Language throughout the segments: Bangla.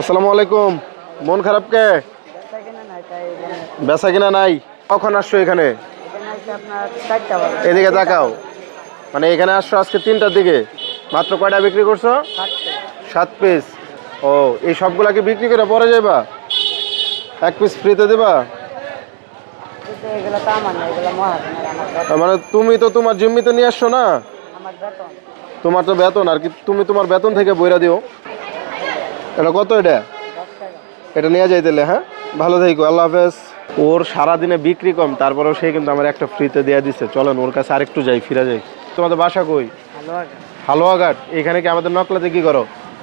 আসসালামু আলাইকুম। মন খারাপ কে? বেচা কিনা নাই। কখন আসছো এখানে? এদিকে তাকাও। মানে এখানে আসছো আজকে 3টার দিকে। মাত্র কয়টা বিক্রি করছো? 7 পিস। ও, এই সবগুলা কি বিক্রি করে পরে যাবা? 1 পিস ফ্রিতে দিবা? মানে তুমি তো তোমার জিম্মিতে নিয়ে আসছো না? তোমার তো বেতন, আর কি তুমি তোমার বেতন থেকে বইরা দিও। এটা কত? এটা নিয়ে যাই তাহলে। হ্যাঁ, ভালো থাকো, আল্লাহ হাফেজ। ওর সারাদিনে বিক্রি কম, তারপরেও সে কিন্তু আমার একটা ফ্রিতে দিয়ে দিচ্ছে। চলেন ওর কাছে আরেকটু যাই, ফিরে যাই। তোমাদের বাসা কই? হালুয়াঘাট। এখানে কি আমাদের নকলাতে কি করো?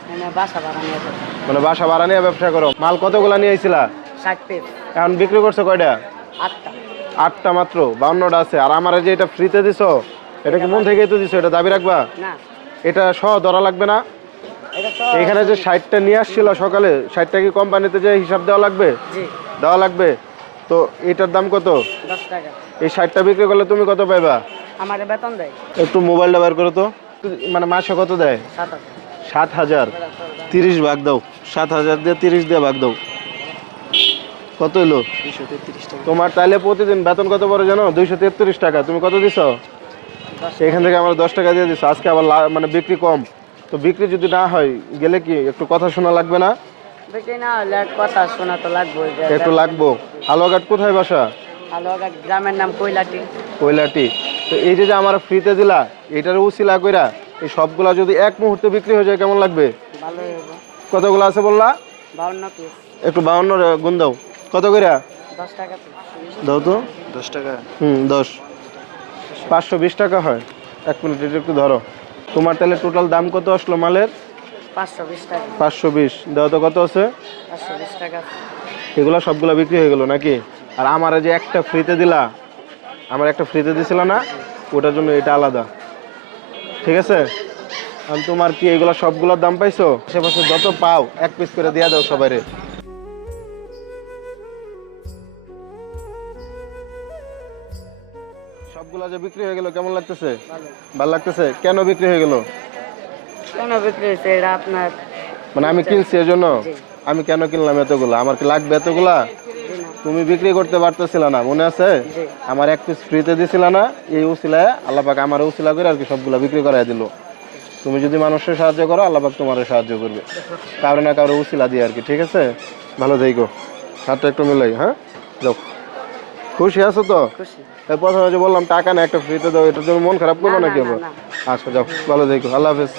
মানে বাসা ভাড়া নিয়ে ব্যবসা করো। মাল কতগুলা নিয়ে আইছিলা? 60 পিস। এখন বিক্রি করছো কয়টা? 8টা। 8টা মাত্র, 52টা আছে। আর আমার যে এটা ফ্রিতে দিছো, এটা কি মন থেকেই তো দিছো? এটা দাবি রাখবা? না, এটা সহ ধরা লাগবে না? এটা তো এখানে যে 60টা নিয়ে আসছিল সকালে, 60টা কি কোম্পানিতে যে হিসাব দেওয়া লাগবে? জি, দেওয়া লাগবে। তো এটার দাম কত? 10 টাকা। এই 60টা বিক্রি করলে তুমি কত পাইবা? আমারে বেতন দেয় একটু মোবাইলটা বের করো তো। মানে মাসে কত দেয়? 7,000। 7,000। 30 ভাগ দাও। 7,000 দিয়ে 30 দিয়ে ভাগ দাও, কত হলো? 233 টাকা। তোমার তাহলে প্রতিদিন বেতন কত পড়ে জানো? 233 টাকা। তুমি কত দিছো? এখান থেকে আমার 10 টাকা দিয়ে দিছো। আজকে আবার মানে বিক্রি কম। তো বিক্রি যদি না হয় গেলে কি একটু কথা শোনা লাগবে না? বেশি না হলে এক কথা শোনা তো লাগবে। একটু লাগবো। হালুয়াঘাট কোথায় বাসা? হালুয়াঘাট গ্রামের নাম কৈলাটি। কৈলাটি। তো এই যে যে আমার ফ্রিতে দিলা, এটার উছিলা কইরা এই সবগুলা যদি এক মুহূর্তে বিক্রি হয়ে যায় কেমন লাগবে? ভালোই হবে। কতগুলো আছে বললা? 52 পিস। একটু 52 গুণ দাও। কত কইরা? 10 টাকা পিস। দাও তো। 10 টাকা। 10। 520 টাকা হয়। 1 মিনিট, এটা একটু ধরো। তোমার তাহলে টোটাল দাম কত আসলো মালের? 520 টাকা। 520। দাও তো, কত আছে? 520 টাকা। এগুলো সবগুলা বিক্রি হয়ে গেল নাকি? আর আমার যে একটা ফ্রিতে দিলা, আমার একটা ফ্রিতে দিছিল না, ওটার জন্য এটা আলাদা। ঠিক আছে? আর তোমার কি এগুলো সবগুলোর দাম পাইছো? আশেপাশে যত পাও 1 পিস করে দিয়া দাও সবাইরে। সবগুলা যে বিক্রি হয়ে গেল কেমন লাগতেছে? ভালো লাগতেছে। কেন বিক্রি হয়ে গেল? কেন বিক্রি হয়েছে এটা আপনার? মানে আমি কিনছি এজন্য। জি। আমি কেন কিনলাম এতগুলা? আমার কি লাগবে এতগুলা? জি না। তুমি বিক্রি করতে পারতেছিল না, মনে আছে? জি। আমার 1 পিস ফ্রিতে দিছিল না, এই উসিলায় আল্লাহ পাক আমার উসিলা করে আর কি সবগুলা বিক্রি করাই দিল। তুমি যদি মানুষের সাহায্য করো, আল্লাহ পাক তোমার সাহায্য করবে, কারো না কারো উসিলা দিয়ে আর কি। ঠিক আছে, ভালো থেকো। হাতটা একটু মিলাই। হ্যাঁ, যাও। খুশি আছো তো? খুশি। এই প্রথমে যে বললাম টাকা না একটা ফ্রিতে দাও, এটার জন্য মন খারাপ করবো না, নাকি না, আবার? না। আচ্ছা যাও, ভালো থেকো, আল্লাহ হাফেজ।